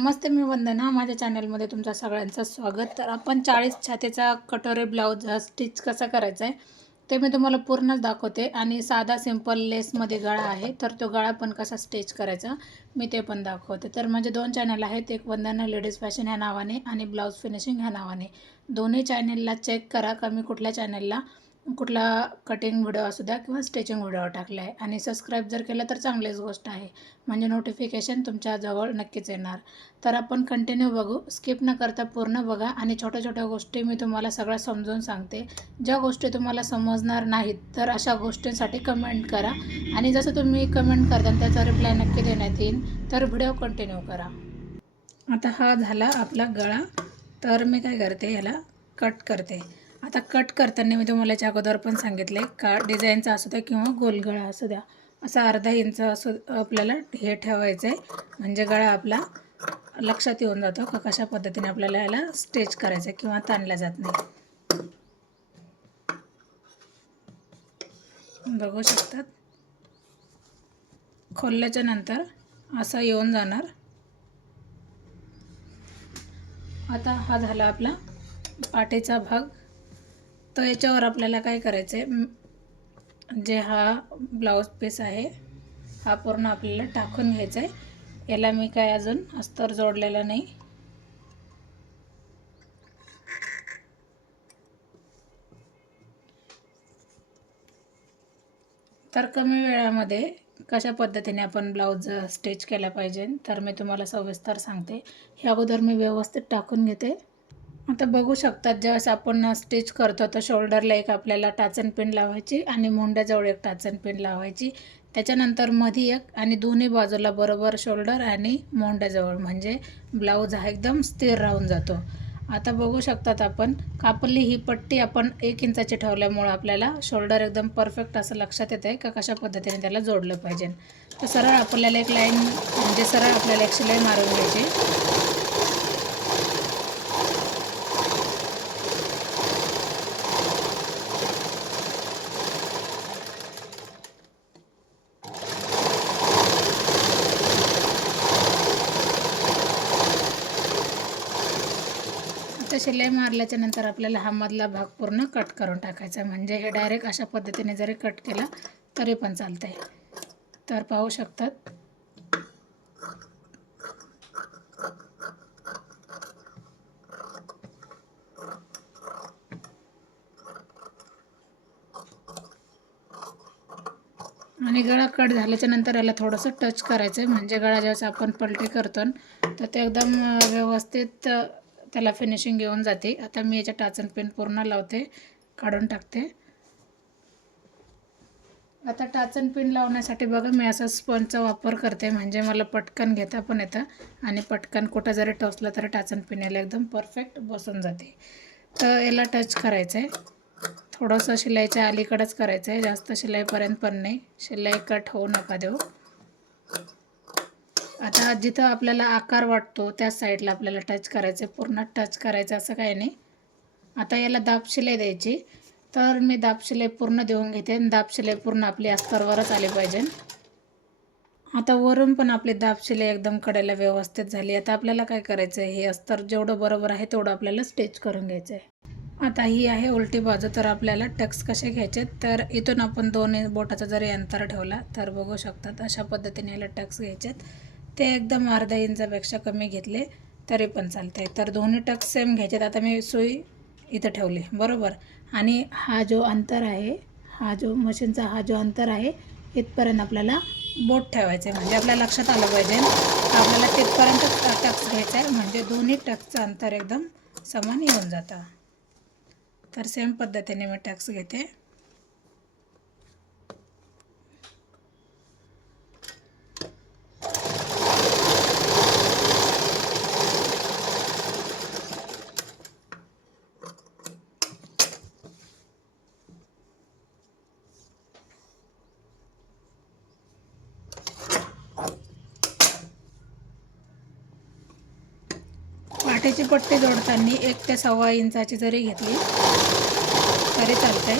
नमस्ते मी वंदना माझ्या चॅनलमध्ये तुमचं सगळ्यांचं स्वागत. तर आपण चाळीस छातीचा कटोरे ब्लाऊज हा स्टिच कसा करायचा आहे ते मी तुम्हाला पूर्णच दाखवते. आणि साधा सिंपल लेसमध्ये गळा आहे तर तो गळा पण कसा स्टिच करायचा मी ते पण दाखवते. तर माझे दोन चॅनल आहेत एक वंदना लेडीज फॅशन ह्या नावाने आणि ब्लाऊज फिनिशिंग ह्या नावाने. दोन्ही चॅनलला चेक करा का मी कुठल्या चॅनलला कुठला कटिंग व्हिडिओ असू द्या किंवा स्टिचिंग व्हिडिओ टाकला आहे आणि सबस्क्राईब जर केलं तर चांगलीच गोष्ट आहे. म्हणजे नोटिफिकेशन तुमच्याजवळ नक्कीच येणार. तर आपण कंटिन्यू बघू. स्किप न करता पूर्ण बघा आणि छोट्या छोट्या गोष्टी मी तुम्हाला सगळ्या समजून सांगते. ज्या गोष्टी तुम्हाला समजणार नाहीत तर अशा गोष्टींसाठी कमेंट करा. आणि जसं तुम्ही कमेंट करता त्याचा रिप्लाय नक्की देण्यात येईल तर व्हिडिओ कंटिन्यू करा. आता हा झाला आपला गळा. तर मी काय करते याला कट करते. आता कट करताना मी तुम्हाला याच्या अगोदर पण सांगितले का डिझाईनचा असू द्या किंवा गोलगळा असू द्या असा अर्धा इंच असू आपल्याला हे ठेवायचं आहे म्हणजे गळा आपला लक्षात येऊन जातो का कशा पद्धतीने आपल्याला याला स्टेच करायचं आहे किंवा ताणला जात नाही. बघू शकतात? खोलल्याच्या नंतर असा येऊन जाणार. आता हा झाला आपला पाठीचा भाग. तर याच्यावर आपल्याला काय करायचं आहे जे हा ब्लाऊज पीस आहे हा पूर्ण आपल्याला टाकून घ्यायचा आहे याला मी काय अजून अस्तर जोडलेला नाही. तर कमी वेळामध्ये कशा पद्धतीने आपण ब्लाऊज स्टिच केला पाहिजे तर मी तुम्हाला सविस्तर सांगते. हे अगोदर मी व्यवस्थित टाकून घेते. आता बघू शकतात ज्यावेळेस आपण स्टिच करतो तर शोल्डरला एक आपल्याला टाचन पिन लावायची आणि मुंड्याजवळ एक टाचन पिन लावायची. त्याच्यानंतर मधी एक आणि दोन्ही बाजूला बरोबर शोल्डर आणि मोंड्याजवळ म्हणजे ब्लाऊज हा एकदम स्थिर राहून जातो. आता बघू शकतात आपण कापली ही पट्टी आपण एक इंचाची ठेवल्यामुळं आपल्याला शोल्डर एकदम परफेक्ट असं लक्षात येतं आहे का कशा पद्धतीने त्याला जोडलं पाहिजे. तर सरळ आपल्याला एक लाईन म्हणजे सरळ आपल्याला एक शिलाई मारून घ्यायची. शिलाई मारल्याच्या नंतर आपल्याला हा मधला भाग पूर्ण कट करून टाकायचा. म्हणजे हे डायरेक्ट अशा पद्धतीने जरी कट केला तरी पण चालतंय. आहे तर पाहू शकतात. आणि गळा कट झाल्याच्यानंतर याला थोडंसं टच करायचं आहे म्हणजे गळा ज्यावेळेस आपण पलटी करतो तर ते एकदम व्यवस्थित त्याला फिनिशिंग घेऊन जाते. आता मी याच्या टाचन पेन पूर्ण लावते. काढून टाकते. आता टाचन पिन लावण्यासाठी बघा मी असा स्पंजचा वापर करते. म्हणजे मला पटकन घेता पण येतं. आणि पटकन कुठं जरी टोचलं तरी टाचन पिन याला एकदम परफेक्ट बसून जाते. तर याला टच करायचं आहे थोडंसं शिलाईच्या अलीकडंच करायचं आहे जास्त शिलाईपर्यंत पण नाही. शिलाई कट होऊ नका देऊ. आता जिथं आपल्याला आकार वाटतो त्या साईडला आपल्याला टच करायचं आहे पूर्ण टच करायचं असं काही नाही. आता याला दाबशिलाई द्यायची. तर मी दाबशिलाई पूर्ण देऊन घेते आणि दाबशिलाई पूर्ण आपली अस्तरवरच आली पाहिजे. आता वरून पण आपली दाबशिलाई एकदम कडेला व्यवस्थित झाली. आता आपल्याला काय करायचं आहे हे अस्तर जेवढं बरोबर आहे तेवढं आपल्याला स्टिच करून घ्यायचं आहे आता ही आहे उलटी बाजू. तर आपल्याला टक्स कसे घ्यायचे? तर इथून आपण दोन बोटाचा जरी अंतर ठेवला तर बघू शकतात अशा पद्धतीने याला टक्स आहेत ते एकदम अर्धा इंचापेक्षा कमी घेतले तरी पण चालते तर दोन्ही टक्स सेम घ्यायचे आता मी सुई इथं ठेवली. बरोबर? आणि हा जो अंतर आहे हा जो मशीनचा हा जो अंतर आहे इथपर्यंत आपल्याला बोट ठेवायचं आहे म्हणजे आपल्या लक्षात आलं पाहिजे. आपल्याला तिथपर्यंत टक्स घ्यायचं आहे म्हणजे दोन्ही टक्सचं अंतर एकदम समान येऊन जातं. तर सेम पद्धतीने मी टॅक्स घेते पाठीची पट्टी जोडताना एक ते सव्वा इंचाची जरी घेतली तरी चालते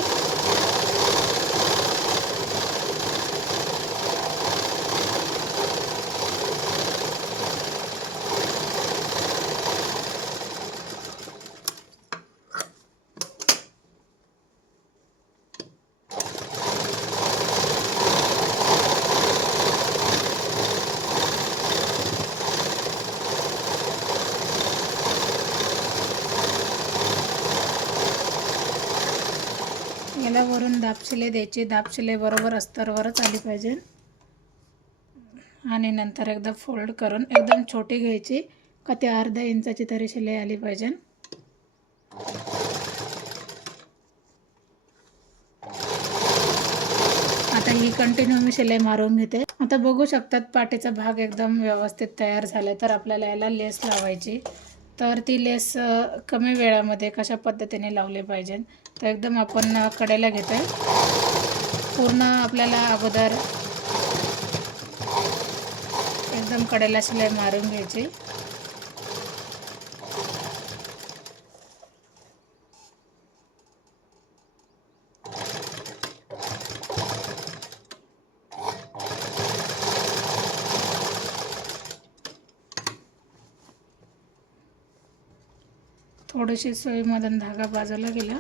एकदा वरून दाबशिले द्यायची. दाबशिले बरोबर अस्तरवरच आली पाहिजे. आणि नंतर एकदा फोल्ड करून एकदम छोटी घ्यायची. का ते अर्धा इंचाची तरी शिलाई आली पाहिजे. आता ही कंटिन्यू मी शिलाई मारून घेते. आता बघू शकतात पाठीचा भाग एकदम व्यवस्थित तयार झाला तर आपल्याला याला लेस लावायची. तर ती लेस कमी वेळामध्ये कशा पद्धतीने लावले पाहिजे तर एकदम आपण कडेला घेतो पूर्ण आपल्याला अगोदर एकदम कडेला शिलाई मारून घ्यायची. थोडीशी सोयीमधून धागा बाजूला गेला.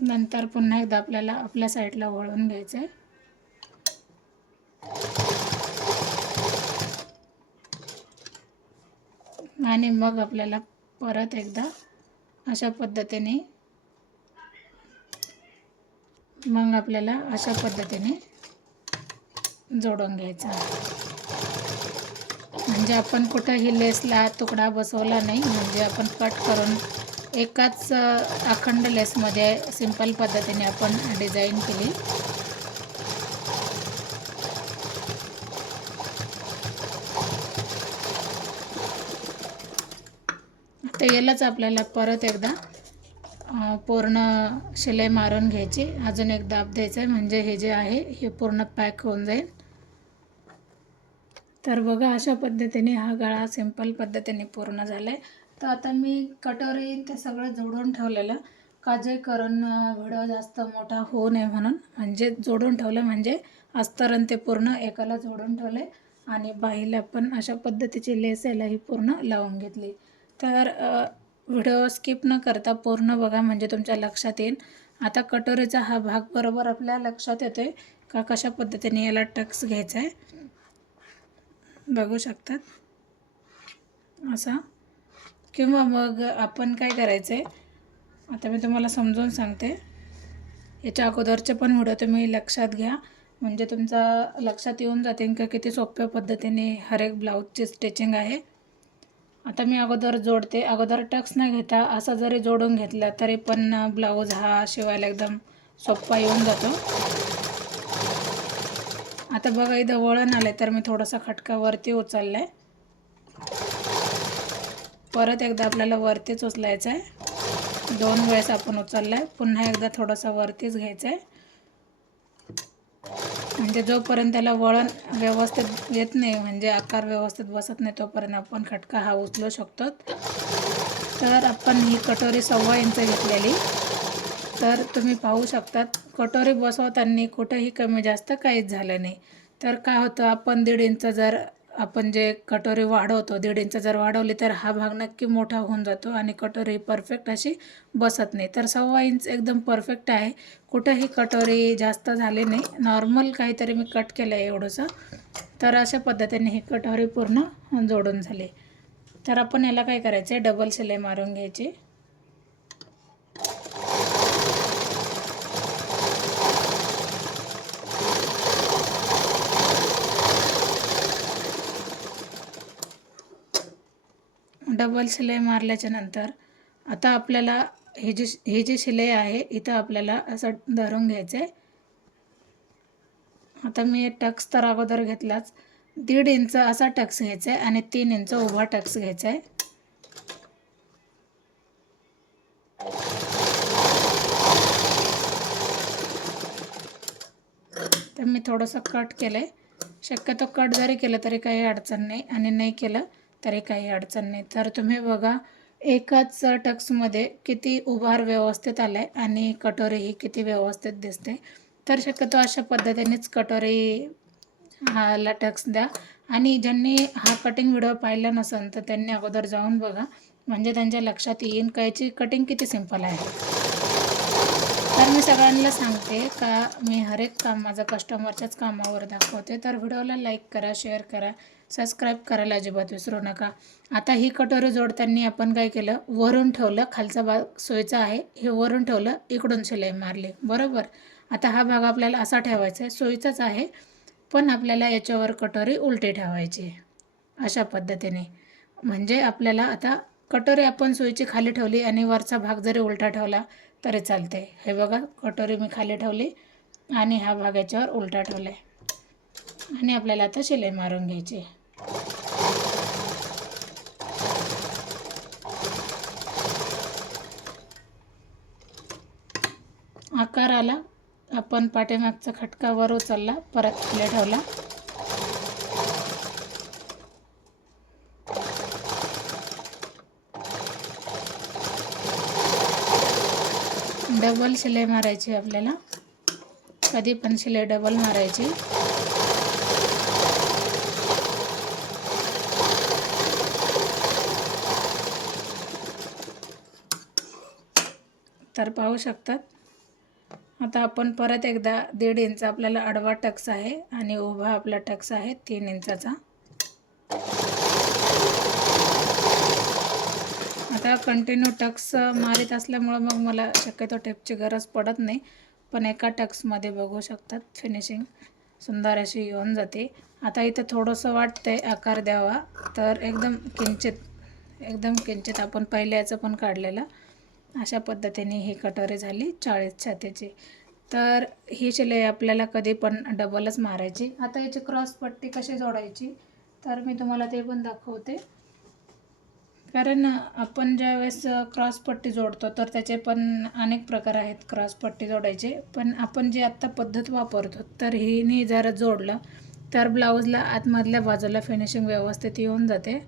नंतर पुन्हा एकदा आपल्याला आपल्या साईडला वळून घ्यायचं आहे आणि मग आपल्याला परत एकदा अशा पद्धतीने. मग आपल्याला अशा पद्धतीने जोडून घ्यायचं म्हणजे आपण कुठंही लेसला तुकडा बसवला नाही म्हणजे आपण कट करून एकाच अखंड लेसमध्ये सिंपल पद्धतीने आपण डिझाईन केली. तर यालाच आपल्याला परत एकदा पूर्ण शिलाई मारून घ्यायची. अजून एक दाब द्यायचा आहे म्हणजे हे जे आहे हे पूर्ण पॅक होऊन जाईल. तर बघा अशा पद्धतीने हा गळा सिंपल पद्धतीने पूर्ण झाला आहे तर आता मी कटोरी ते सगळं जोडून ठेवलेलं. का जे करून अ, व्हिडिओ जास्त मोठा होऊ नये म्हणून. म्हणजे जोडून ठेवलं म्हणजे अस्तरण ते पूर्ण एकाला जोडून ठेवले आणि बाहीला पण अशा पद्धतीची लेस याला ही पूर्ण लावून घेतली. तर व्हिडिओ स्किप न करता पूर्ण बघा म्हणजे तुमच्या लक्षात येईल. आता कटोरीचा हा भाग बरोबर आपल्या लक्षात येतो आहे का कशा पद्धतीने याला टक्स घ्यायचा आहे बघू शकतात? असा. किंवा मग आपण काय करायचं आहे आता मी तुम्हाला समजून सांगते. याच्या अगोदरचे पण व्हिडिओ तुम्ही लक्षात घ्या. म्हणजे तुमचा लक्षात येऊन जाते का किती सोप्या पद्धतीने हर एक ब्लाऊजची स्टिचिंग आहे. आता मी अगोदर जोडते. अगोदर टक्स न घेता असा जरी जोडून घेतला तरी पण ब्लाऊज हा शिवायला एकदम सोप्पा येऊन जातो. आता बघा इथं वळण आलं तर मी थोडासा खटका वरती उचलला आहे परत एकदा आपल्याला वरतीच उचलायचं आहे दोन वेळेस आपण उचलला आहे पुन्हा एकदा थोडासा वरतीच घ्यायचा आहे म्हणजे जोपर्यंत त्याला वळण व्यवस्थित येत नाही म्हणजे आकार व्यवस्थित बसत नाही तोपर्यंत आपण खटका हा उचलू शकतो. तर आपण ही कटोरी सव्वा इंच घेतलेली. तर तुम्ही पाहू शकतात कटोरी बसवताना कुठेही कमी जास्त काहीच झालं नाही. तर काय होतं आपण दीड इंच जर आपण जे कटोरी वाढवतो दीड इंच जर वाढवली तर हा भाग नक्की मोठा होऊन जातो आणि कटोरी परफेक्ट अशी बसत नाही. तर सव्वा इंच एकदम परफेक्ट आहे. कुठंही कटोरी जास्त झाली नाही. नॉर्मल काहीतरी मी कट केलं आहे एवढंसं. तर अशा पद्धतीने ही कटोरी पूर्ण जोडून झाली. तर आपण याला काय करायचं आहे डबल शिलाई मारून घ्यायची. डबल शिलाई मारल्याच्या नंतर आता आपल्याला ही जी ही जी शिलाई आहे इथं आपल्याला असं धरून घ्यायचं आहे आता मी टक्स तर अगोदर घेतलाच. दीड इंच असा टक्स घ्यायचा आहे आणि तीन इंच उभा टक्स घ्यायचा आहे तर मी थोडंसं कट केलं आहे शक्यतो कट जरी केलं तरी काही अडचण नाही आणि नाही केलं तरी काही अडचण नाही. तर तुम्ही बघा एकाच टक्समध्ये किती उभार व्यवस्थित आला आहे आणि कटोरी ही किती व्यवस्थित दिसते. तर शक्यतो अशा पद्धतीनेच कटोरी हाला टक्स द्या. आणि ज्यांनी हा कटिंग व्हिडिओ पाहिला नसेल तर त्यांनी अगोदर जाऊन बघा. म्हणजे त्यांच्या लक्षात येईन कायची कटिंग किती सिंपल आहे. तर तर मी सगळ्यांना सांगते का मी हर एक काम माझं कस्टमरच्याच कामावर दाखवते. तर व्हिडिओला लाईक करा शेअर करा. सबस्क्राईब करायला अजिबात विसरू नका. आता ही कटोरी जोडताना आपण काय केलं? वरून ठेवलं. खालचा भाग सोयीचा आहे. हे वरून ठेवलं. इकडून शिलाई मारली. बरोबर? आता हा भाग आपल्याला असा ठेवायचा आहे. सोयीचाच आहे. पण आपल्याला याच्यावर कटोरी उलटी ठेवायची अशा पद्धतीने. म्हणजे आपल्याला आता कटोरी आपण सोयीची खाली ठेवली आणि वरचा भाग जरी उलटा ठेवला तरी चालते हे बघा कटोरी मी खाली ठेवली आणि हा भाग याच्यावर उलटा ठेवला आहे आणि आपल्याला आता शिलाई मारून घ्यायची आकाराला आपण पाठीमागचा खटका वर उचलला. परत खाली ठेवला. डबल शिलाई मारायची आपल्याला. कधी पण शिलाई डबल मारायची. तर पाहू शकतात. आता आपण परत एकदा दीड इंच आपल्याला आडवा टक्स आहे आणि उभा आपला टक्स आहे तीन इंचाचा. आता कंटिन्यू टक्स मारीत असल्यामुळं मग मला शक्यतो टेपची गरज पडत नाही. पण एका टक्समध्ये बघू शकतात फिनिशिंग सुंदर अशी येऊन जाते. आता इथं थोडंसं वाटतंय आकार द्यावा. तर एकदम किंचित एकदम किंचित आपण पहिल्याचं पण काढलेलं. अशा पद्धतीने ही कटोरी झाली चाळीस छातीचे. तर ही शिलाई आपल्याला कधी पण डबलच मारायची. आता याची क्रॉस पट्टी कशी जोडायची? तर मी तुम्हाला ते पण दाखवते. कारण आपण ज्यावेळेस क्रॉस पट्टी जोडतो तर त्याचे पण अनेक प्रकार आहेत क्रॉस पट्टी जोडायचे. पण आपण जी आत्ता पद्धत वापरतो तर हिने जर जोडलं तर ब्लाऊजला आतमधल्या बाजूला फिनिशिंग व्यवस्थित येऊन जाते.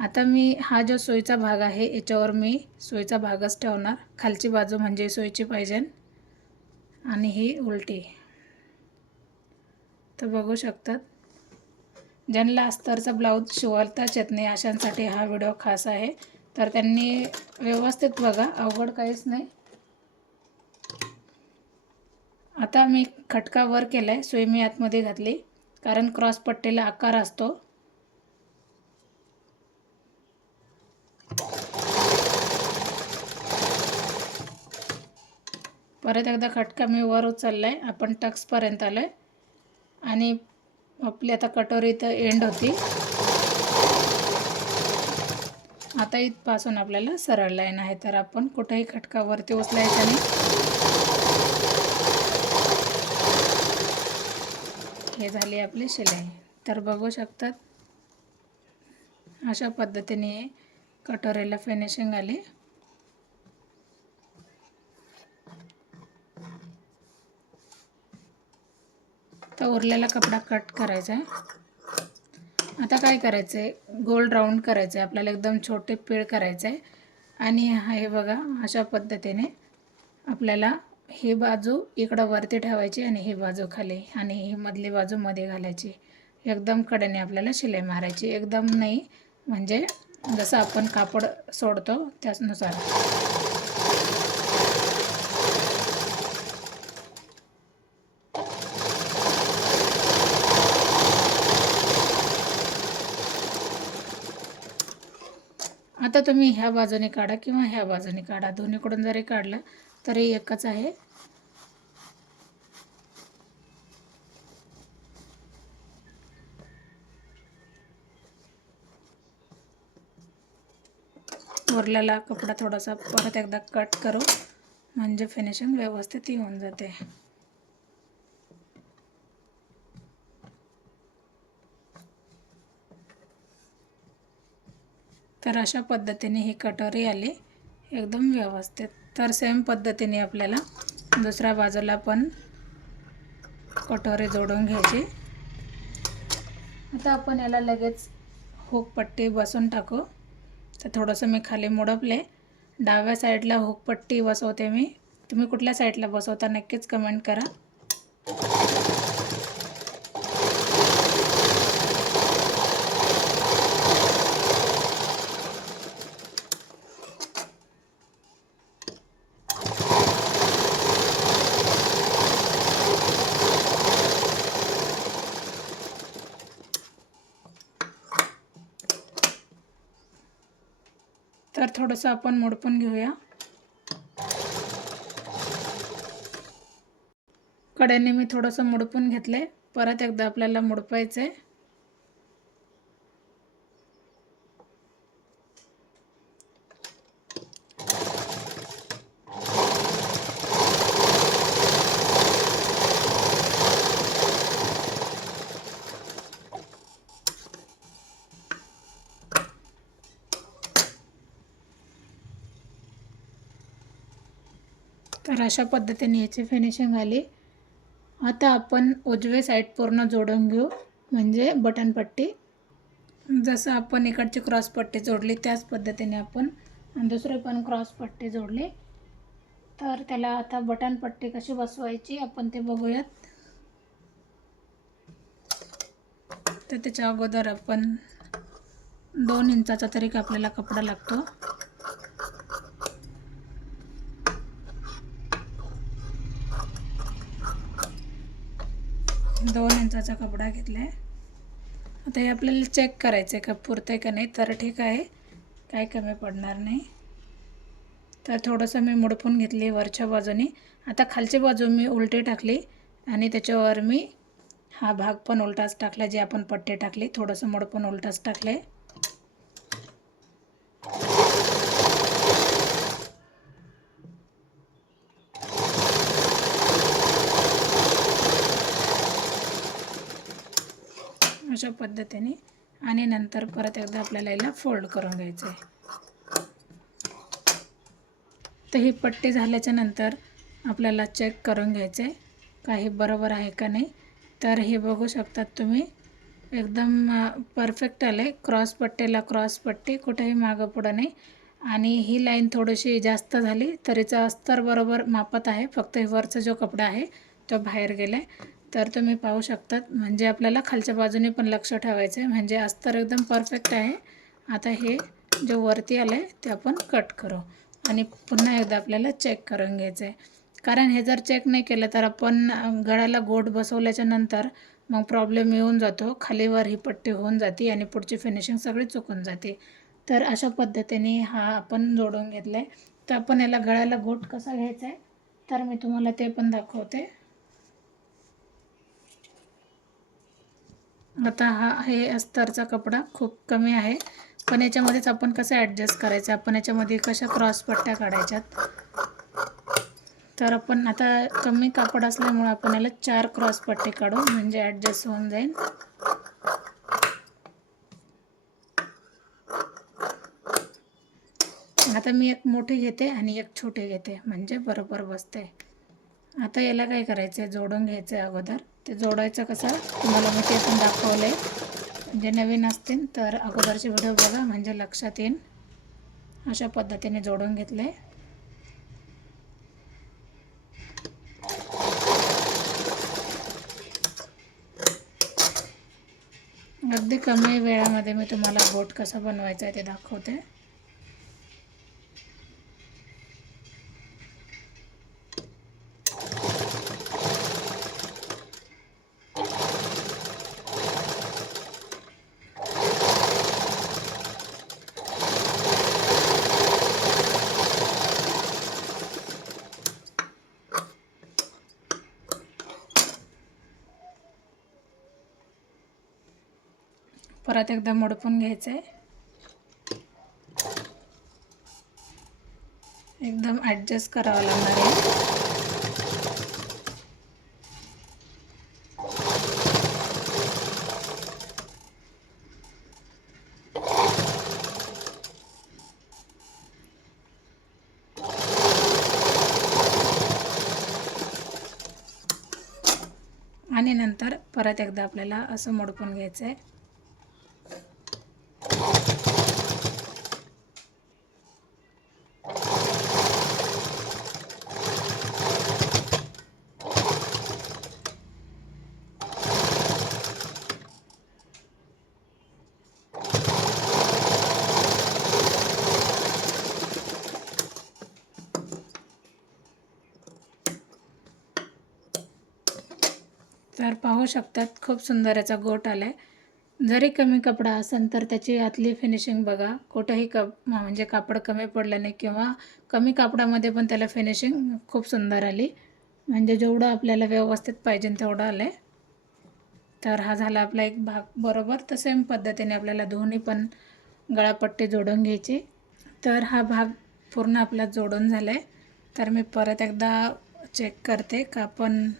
आता मी हा जो सोयीचा भाग आहे याच्यावर मी सोयीचा भागच ठेवणार. खालची बाजू म्हणजे सोयीची पाहिजे आणि ही उलटी. तर बघू शकतात. ज्यांना अस्तरचा ब्लाऊज शिवताच येत नाही अशांसाठी हा व्हिडिओ खास आहे. तर त्यांनी व्यवस्थित बघा अवघड काहीच नाही. आता मी खटका वर केला आहे सुई मी आतमध्ये घातली. कारण क्रॉस पट्टीला आकार असतो. परत एकदा खटका मी वर उचलला आहे आपण टक्सपर्यंत आलो आहे आणि आपली आता कटोरी इथं एंड होती. आता इथपासून आपल्याला सरळ लाईन आहे. तर आपण कुठेही खटका वरती उचलायचा नाही. हे झाली आपली शिलाई. तर बघू शकतात अशा पद्धतीने कटोरीला फिनिशिंग आली. तर उरलेला कपडा कट करायचा आहे. आता काय करायचं आहे गोल राऊंड करायचं आहे आपल्याला एकदम छोटे पीळ करायचं आहे आणि हे बघा अशा पद्धतीने आपल्याला ही बाजू इकडं वरती ठेवायची आणि ही बाजू खाली आणि ही मधली बाजू मध्ये घालायची. एकदम कडेने आपल्याला शिलाई मारायची. एकदम नाही म्हणजे जसं आपण कापड सोडतो त्याचनुसार आता तुम्ही ह्या बाजूने काढा किंवा ह्या बाजूने काढा. दोन्हीकडून जरी काढलं तरी एकच आहे. उरलेला कपडा थोडासा परत एकदा कट करू. म्हणजे फिनिशिंग व्यवस्थित येऊन जाते. तर अशा पद्धतीने ही कटोरी आली एकदम व्यवस्थित. तर सेम पद्धतीने आपल्याला दुसऱ्या बाजूला पण कटोरी जोडून घ्यायची. आता आपण याला लगेच हुकपट्टी बसून टाकू. तर थोडंसं मी खाली मुडपले. डाव्या साईडला हुकपट्टी बसवते मी. तुम्ही कुठल्या साईडला बसवता नक्कीच कमेंट करा तर थोडंसं आपण मोडपून घेऊया. कड्याने मी थोडंसं मोडपून घेतले परत एकदा आपल्याला मोडपायचं आहे तर अशा पद्धतीने याची फिनिशिंग आली. आता आपण उजवे साईड पूर्ण जोडून घेऊ म्हणजे बटनपट्टी जसं आपण इकडची क्रॉसपट्टी जोडली त्याच पद्धतीने आपण दुसरे पण क्रॉसपट्टी जोडली. तर त्याला आता बटनपट्टी कशी बसवायची आपण ते बघूयात. तर त्याच्या अगोदर आपण दोन इंचाचा तरी आपल्याला कपडा लागतो. दोन इंचाचा कपडा घेतला आहे आता हे आपल्याला चेक करायचं आहे का पुरतं आहे का नाही तर ठीक आहे. काय कमी पडणार नाही. तर थोडंसं मी मुडपून घेतली वरच्या बाजूने. आता खालची बाजू मी उलटी टाकली आणि त्याच्यावर मी हा भाग पण उलटाच टाकला जे आपण पट्टे टाकले थोडंसं मुडपून उलटाच टाकले. अशा पद्धतीने आणि नंतर परत एकदा आपल्याला याला फोल्ड करून घ्यायचं आहे तर ही पट्टी झाल्याच्यानंतर आपल्याला चेक करून घ्यायचं आहे का हे बरोबर आहे का नाही. तर हे बघू शकतात तुम्ही. एकदम परफेक्ट आले क्रॉस पट्टीला क्रॉस पट्टी कुठेही मागं पुढं नाही. आणि ही लाईन थोडीशी जास्त झाली तरीचा अस्तर बरोबर मापत आहे. फक्त हे वरचा जो कपडा आहे तो बाहेर गेला आहे तर तुम्ही पाहू शकतात. म्हणजे आपल्याला खालच्या बाजूने पण लक्ष ठेवायचं आहे म्हणजे अस्तर एकदम परफेक्ट आहे. आता हे जे वरती आलं आहे ते आपण कट करू. आणि पुन्हा एकदा आपल्याला चेक करून घ्यायचं आहे कारण हे जर चेक नाही केलं तर आपण गळ्याला गोट बसवल्याच्या नंतर मग प्रॉब्लेम येऊन जातो. खालीवर ही पट्टी होऊन जाते आणि पुढची फिनिशिंग सगळी चुकून जाते. तर अशा पद्धतीने हा आपण जोडून घेतला आहे तर आपण याला गळ्याला गोट कसा घ्यायचा आहे तर मी तुम्हाला ते पण दाखवते. आता हा हे अस्तरचा कपडा खूप कमी आहे. पण याच्यामध्येच आपण कसं ॲडजस्ट करायचं? आपण याच्यामध्ये कशा क्रॉस पट्ट्या काढायच्यात? तर आपण आता कमी कापड असल्यामुळे आपण याला चार क्रॉस पट्टी काढू. म्हणजे ॲडजस्ट होऊन जाईल. आता मी एक मोठी घेते आणि एक छोटी घेते. म्हणजे बरोबर बसते. आता याला काय करायचं आहे जोडून घ्यायचं आहे अगोदर. ते जोडायचं कसं? तुम्हाला मी ते पण दाखवलं आहे जे नवीन असतील तर अगोदरचे व्हिडिओ बघा म्हणजे लक्षात येईल. अशा पद्धतीने जोडून घेतले अगदी कमी वेळामध्ये मी तुम्हाला बोट कसा बनवायचा आहे ते दाखवते. परत एकदा मडपून घ्यायचं. आहे एकदम ॲडजस्ट करावं लागणार आहे. आणि नंतर परत एकदा आपल्याला असं मोडपून घ्यायचं आहे तर पाहू शकतात. खूप सुंदर याचा गोट आला आहे जरी कमी कपडा असेल तर त्याची आतली फिनिशिंग बघा. कुठंही कप म्हणजे कापड कमी पडलं नाही किंवा कमी कापडामध्ये पण त्याला फिनिशिंग खूप सुंदर आली. म्हणजे जेवढं आपल्याला व्यवस्थित पाहिजे तेवढं आलं आहे तर हा झाला आपला एक भाग. बरोबर तर सेम पद्धतीने आपल्याला दोन्ही पण गळापट्टी जोडून घ्यायची. तर हा भाग पूर्ण आपला जोडून झाला आहे तर मी परत एकदा चेक करते का पण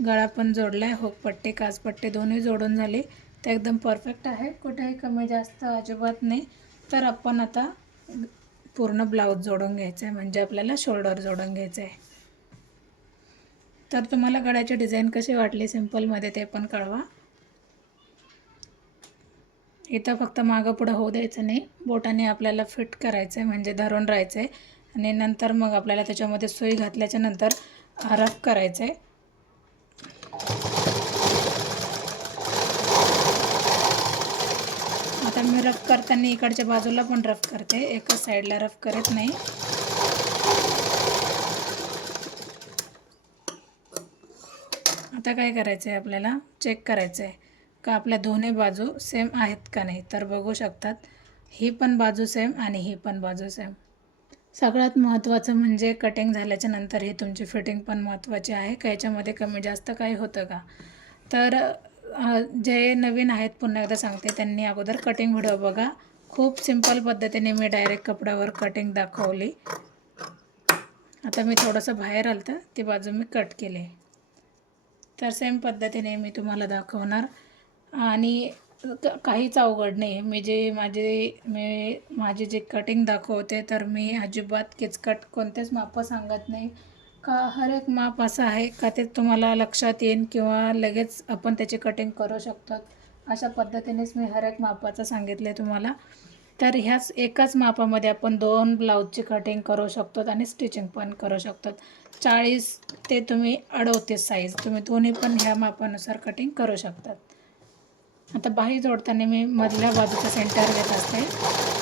गळा पण जोडला आहे होकपट्टे काचपट्टी दोन्ही जोडून झाली. तर एकदम परफेक्ट आहे. कुठेही कमी जास्त अजिबात नाही. तर आपण आता पूर्ण ब्लाऊज जोडून घ्यायचा आहे म्हणजे आपल्याला शोल्डर जोडून घ्यायचं आहे तर तुम्हाला गळ्याची डिझाईन कशी वाटली? सिम्पलमध्ये ते पण कळवा. इथं फक्त मागं पुढं होऊ द्यायचं नाही. बोटाने आपल्याला फिट करायचं आहे म्हणजे धरून राहायचं आहे आणि नंतर मग आपल्याला त्याच्यामध्ये सुई घातल्याच्या नंतर हरफ करायचं आहे आता मी रफ करताना इकडच्या बाजूला पण रफ करते. एकाच साईडला रफ करत नाही. आता काय करायचं आहे आपल्याला? चेक करायचं आहे का आपल्या दोन्ही बाजू सेम आहेत का नाही? तर बघू शकतात. ही पण बाजू सेम आणि ही पण बाजू सेम सगळ्यात महत्त्वाचं म्हणजे कटिंग झाल्याच्यानंतर ही तुमची फिटिंग पण महत्त्वाची आहे. का याच्यामध्ये कमी जास्त काही होतं का? तर जे नवीन आहेत पुन्हा एकदा सांगते त्यांनी अगोदर कटिंग व्हिडिओ बघा. खूप सिंपल पद्धतीने मी डायरेक्ट कपड्यावर कटिंग दाखवली. आता मी थोडंसं बाहेर आलं तर ती बाजू मी कट केली. तर सेम पद्धतीने मी तुम्हाला दाखवणार. आणि काहीच अवघड नाही. मी जे माझे मी माझे जे कटिंग दाखवते तर मी अजिबात किचकट कोणतेच मापं सांगत नाही. का हर एक माप असं आहे का ते तुम्हाला लक्षात येईन किंवा लगेच आपण त्याची कटिंग करू शकतो अशा पद्धतीनेच मी हर एक मापाचं सांगितले तुम्हाला. तर ह्याच एकाच मापामध्ये आपण दोन ब्लाऊजची कटिंग करू शकतो आणि स्टिचिंग पण करू शकतो चाळीस ते तुम्ही अडवतीस साईज तुम्ही दोन्ही पण ह्या मापानुसार कटिंग करू शकतात. आता बाही जोडताना मी मधल्या बाजूचं सेंटर घेत असते.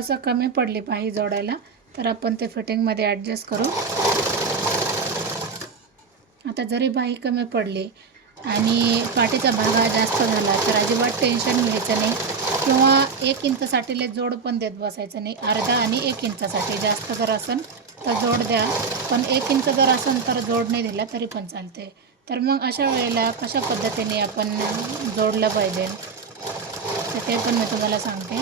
थोडंसं कमी पडली बाही जोडायला. तर आपण ते फिटिंगमध्ये ॲडजस्ट करू. आता जरी बाही कमी पडली आणि पाठीचा भागा जास्त झाला तर अजिबात टेन्शन घ्यायचं नाही. किंवा एक इंचासाठीले जोड पण देत बसायचं नाही. अर्धा आणि एक इंचासाठी जास्त जर असेल तर जोड द्या. पण एक इंच जर असेल तर जोड नाही दिला तरी पण चालते तर मग अशा वेळेला कशा पद्धतीने आपण जोडलं पाहिजे? तर ते पण मी तुम्हाला सांगते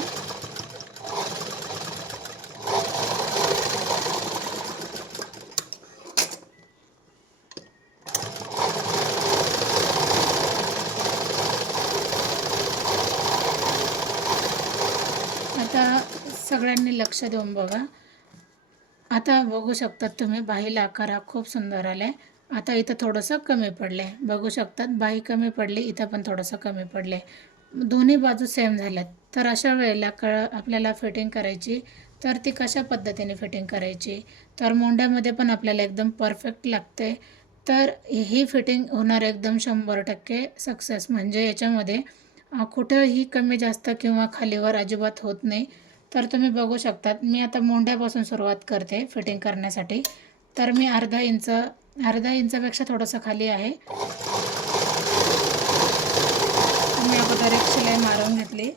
आता सगळ्यांनी लक्ष देऊन बघा. आता बघू शकतात तुम्ही बाहीला आकार हा खूप सुंदर आला आहे आता इथं थोडंसं कमी पडलं. आहे बघू शकतात बाही कमी पडली इथं पण थोडंसं कमी पडलं. आहे दोन्ही बाजू सेम झाल्यात. तर अशा वेळेला कळ आपल्याला फिटिंग करायची. तर ती कशा पद्धतीने फिटिंग करायची? तर मोंड्यामध्ये पण आपल्याला एकदम परफेक्ट लागते. तर ही फिटिंग होणार एकदम शंभर टक्के सक्सेस म्हणजे याच्यामध्ये कुठंही कमी जास्त किंवा खालीवर अजिबात होत नाही. तर तुम्ही बघू शकतात मी आता मोंढ्यापासून सुरुवात करते फिटिंग करण्यासाठी. तर मी अर्धा इंच अर्धा इंचापेक्षा थोडंसं खाली आहे. मी अगोदर एक शिलाई मारून घेतली.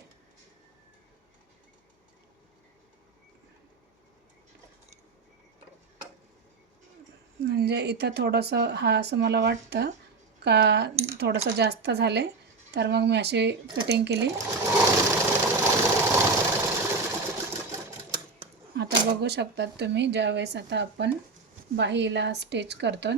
म्हणजे इथं थोडंसं हा असं मला वाटतं का थोडंसं जास्त झाले तर मग मी अशी फिटिंग केली. आता बघू शकतात तुम्ही ज्यावेळेस आता आपण बाहीला स्टिच करतो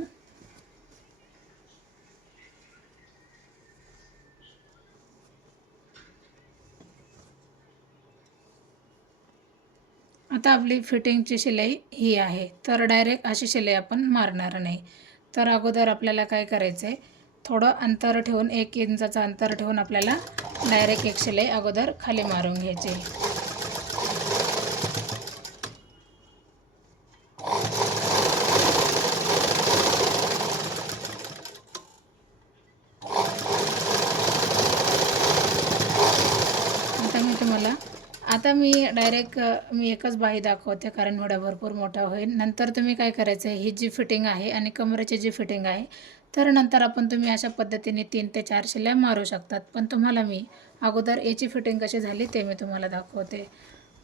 आता आपली फिटिंगची शिलाई ही आहे. तर डायरेक्ट अशी शिलाई आपण मारणार नाही. तर अगोदर आपल्याला काय करायचं आहे थोडं अंतर ठेवून एक इंचाचं अंतर ठेवून आपल्याला डायरेक्ट एक शिलाई अगोदर खाली मारून घ्यायची आता मी डायरेक्ट मी एकच बाही दाखवते कारण व्हिडिओ भरपूर मोठा होईल. नंतर तुम्ही काय करायचं आहे ही जी फिटिंग आहे आणि कमरेची जी फिटिंग आहे तर नंतर आपण तुम्ही अशा पद्धतीने तीन ते चार शिल्या मारू शकतात. पण तुम्हाला मी अगोदर याची फिटिंग कशी झाली ते मी तुम्हाला दाखवते.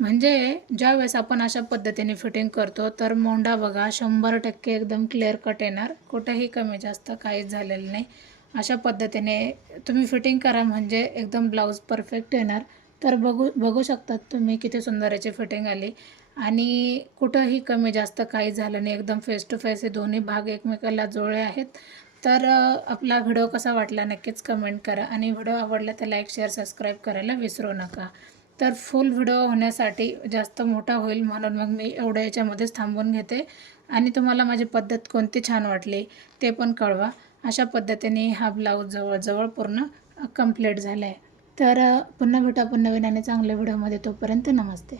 म्हणजे ज्यावेळेस आपण अशा पद्धतीने फिटिंग करतो तर मोंडा बघा शंभर टक्के एकदम क्लिअर कट येणार. कुठेही कमी जास्त काहीच झालेलं नाही. अशा पद्धतीने तुम्ही फिटिंग करा म्हणजे एकदम ब्लाऊज परफेक्ट येणार. तर बघू बघू शकतात तुम्ही किती सुंदर याची फिटिंग आली. आणि कुठंही कमी जास्त काही झालं नाही एकदम फेस टू फेस हे दोन्ही भाग एकमेकाला जोडले आहेत. तर आपला व्हिडिओ कसा वाटला नक्कीच कमेंट करा. आणि व्हिडिओ आवडला तर लाईक शेअर सबस्क्राईब करायला विसरू नका. तर फुल व्हिडिओ होण्यासाठी जास्त मोठा होईल म्हणून मग मी एवढ्या याच्यामध्येच थांबून घेते. आणि तुम्हाला माझी पद्धत कोणती छान वाटली ते पण कळवा. अशा पद्धतीने हा ब्लाऊज जवळजवळ पूर्ण कंप्लीट झाला आहे तर पुन्हा भेटू आपण नवीन आणि चांगल्या व्हिडिओमध्ये. तोपर्यंत नमस्ते.